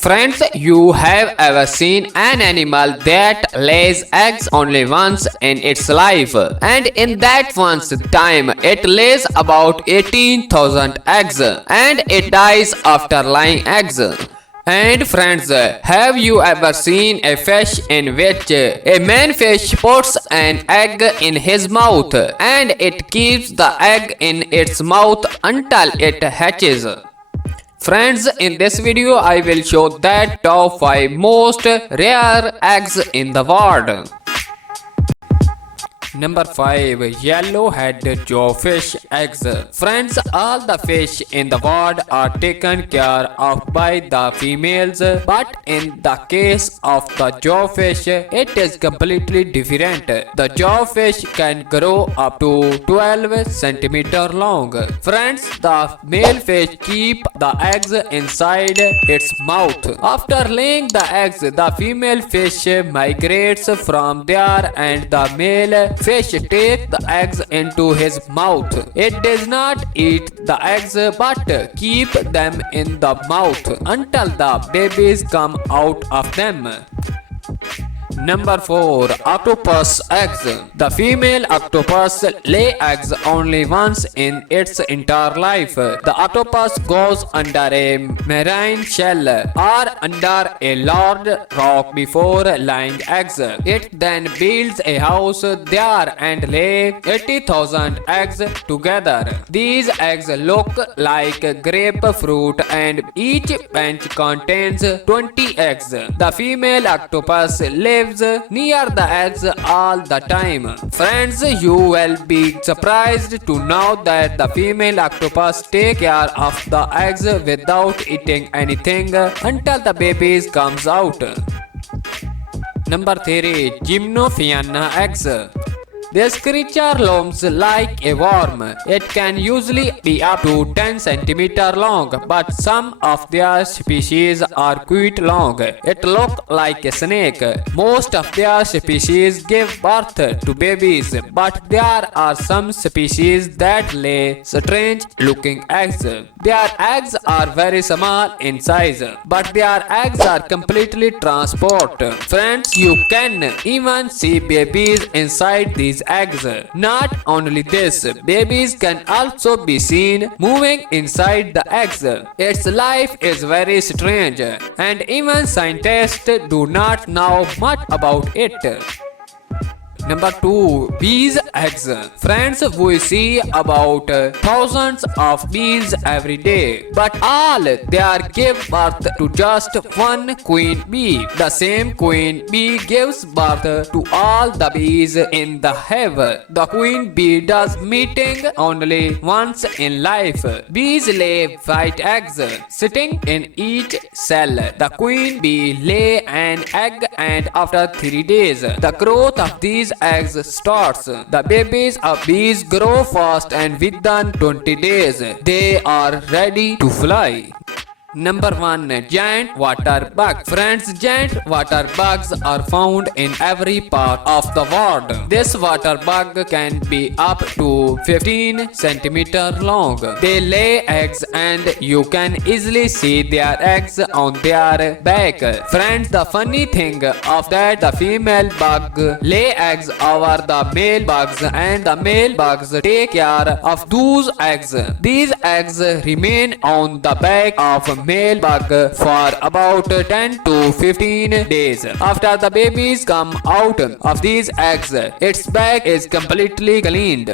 Friends, you have ever seen an animal that lays eggs only once in its life, and in that once time it lays about 18,000 eggs and it dies after laying eggs. And friends, have you ever seen a fish in which a man fish puts an egg in his mouth and it keeps the egg in its mouth until it hatches? Friends, in this video I will show that top 5 most rare eggs in the world. Number 5. Yellow-head jawfish eggs. Friends, all the fish in the world are taken care of by the females, but in the case of the jawfish, it is completely different. The jawfish can grow up to 12 cm long. Friends, the male fish keep the eggs inside its mouth. After laying the eggs, the female fish migrates from there and the male fish take the eggs into his mouth. It does not eat the eggs but keep them in the mouth until the babies come out of them. Number 4. Octopus eggs. The female octopus lay eggs only once in its entire life. The octopus goes under a marine shell or under a large rock before laying eggs. It then builds a house there and lay 80,000 eggs together. These eggs look like grapefruit and each bunch contains 20 eggs. The female octopus lives near the eggs all the time. Friends, you will be surprised to know that the female octopus take care of the eggs without eating anything until the babies comes out. Number 3. Gymnophiana eggs. This creature looms like a worm. It can usually be up to 10 cm long, but some of their species are quite long. It looks like a snake. Most of their species give birth to babies, but there are some species that lay strange looking eggs. Their eggs are very small in size, but their eggs are completely transparent. Friends, you can even see babies inside these eggs. Not only this, babies can also be seen moving inside the eggs. Its life is very strange, and even scientists do not know much about it. Number 2. Bees eggs. Friends, we see about thousands of bees every day, but all they give birth to just one queen bee. The same queen bee gives birth to all the bees in the hive. The queen bee does mating only once in life. Bees lay white eggs sitting in each cell. The queen bee lay an egg and after 3 days, the growth of these eggs starts. The babies of bees grow fast and within 20 days they are ready to fly. Number 1. Giant water bug. Friends, giant water bugs are found in every part of the world. This water bug can be up to 15 cm long. They lay eggs and you can easily see their eggs on their back. Friends, the funny thing of that, the female bug lay eggs over the male bugs and the male bugs take care of those eggs. These eggs remain on the back of male bug for about 10 to 15 days. After the babies come out of these eggs, its back is completely cleaned.